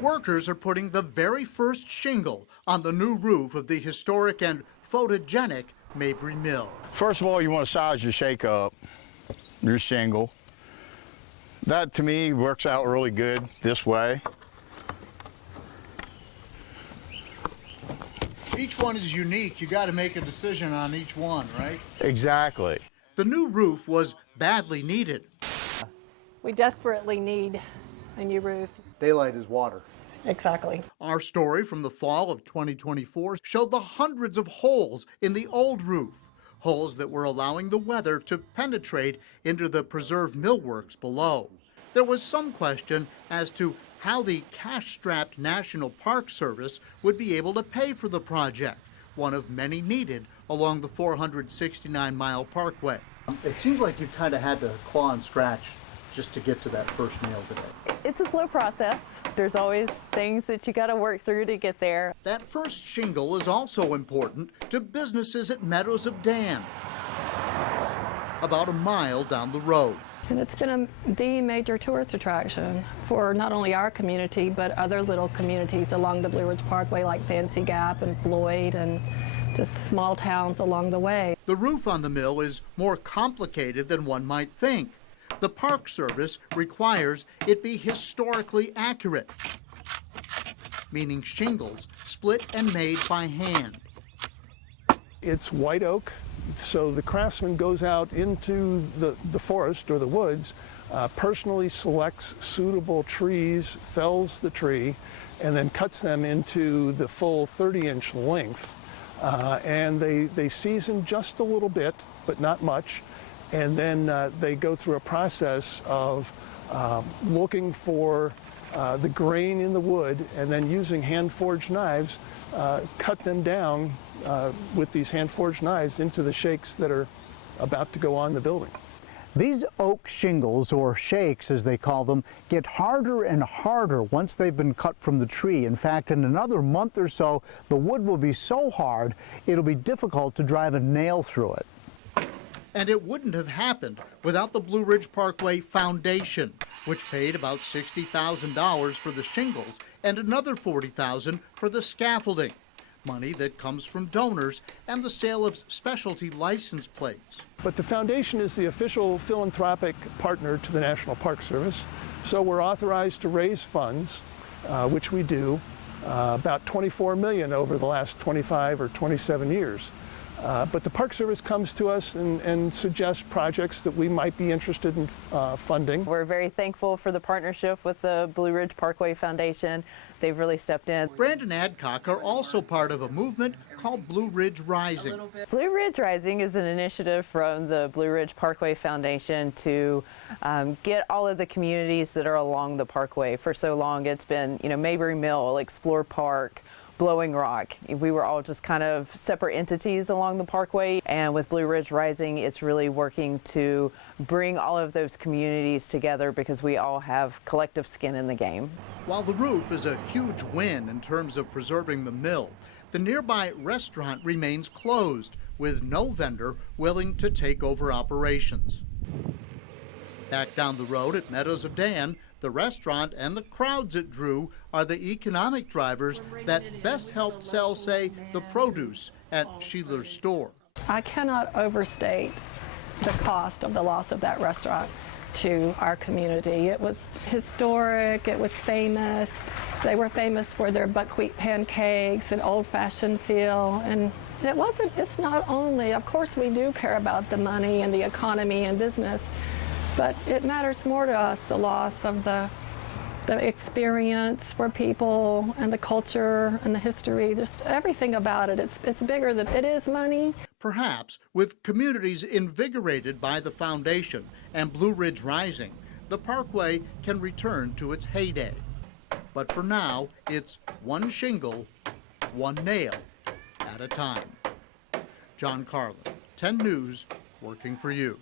Workers are putting the very first shingle on the new roof of the historic and photogenic Mabry Mill. First of all, you want to size your shake up, your shingle. That, to me, works out really good this way. Each one is unique. You got to make a decision on each one, right? Exactly. The new roof was badly needed. We desperately need a new roof. Daylight is water. Exactly. Our story from the fall of 2024 showed the hundreds of holes in the old roof, holes that were allowing the weather to penetrate into the preserved millworks below. There was some question as to how the cash-strapped National Park Service would be able to pay for the project, one of many needed along the 469-mile parkway. It seems like you've kind of had to claw and scratch just to get to that first nail today. It's a slow process. There's always things that you got to work through to get there. That first shingle is also important to businesses at Meadows of Dan, about a mile down the road. And it's been the major tourist attraction for not only our community, but other little communities along the Blue Ridge Parkway like Fancy Gap and Floyd and just small towns along the way. The roof on the mill is more complicated than one might think. The Park Service requires it be historically accurate, meaning shingles split and made by hand. It's white oak, so the craftsman goes out into the forest or the woods, personally selects suitable trees, fells the tree, and then cuts them into the full 30-inch length. And they season just a little bit, but not much. And then they go through a process of looking for the grain in the wood and then using hand-forged knives, cut them down with these hand-forged knives into the shakes that are about to go on the building. These oak shingles, or shakes as they call them, get harder and harder once they've been cut from the tree. In fact, in another month or so, the wood will be so hard it'll be difficult to drive a nail through it. And it wouldn't have happened without the Blue Ridge Parkway Foundation, which paid about $60,000 for the shingles and another $40,000 for the scaffolding, money that comes from donors and the sale of specialty license plates. But the foundation is the official philanthropic partner to the National Park Service, so we're authorized to raise funds, which we do, about $24 million over the last 25 or 27 years. But the Park Service comes to us and suggests projects that we might be interested in funding. We're very thankful for the partnership with the Blue Ridge Parkway Foundation. They've really stepped in. Brandon Adcock are also part of a movement called Blue Ridge Rising. Blue Ridge Rising is an initiative from the Blue Ridge Parkway Foundation to get all of the communities that are along the parkway. For so long it's been, Mabry Mill, Explore Park, Blowing Rock. We were all just kind of separate entities along the parkway, and with Blue Ridge Rising, it's really working to bring all of those communities together because we all have collective skin in the game. While the roof is a huge win in terms of preserving the mill, the nearby restaurant remains closed, with no vendor willing to take over operations. Back down the road at Meadows of Dan, the restaurant and the crowds it drew are the economic drivers that best helped sell, say, the produce at Sheeler's store. I cannot overstate the cost of the loss of that restaurant to our community. It was historic, it was famous. They were famous for their buckwheat pancakes and old-fashioned feel. And it's not only, of course we do care about the money and the economy and business, but it matters more to us, the loss of the experience for people and the culture and the history, just everything about it. It's bigger than it is money. Perhaps with communities invigorated by the foundation and Blue Ridge Rising, the Parkway can return to its heyday. But for now, it's one shingle, one nail at a time. John Carlin, 10 News, working for you.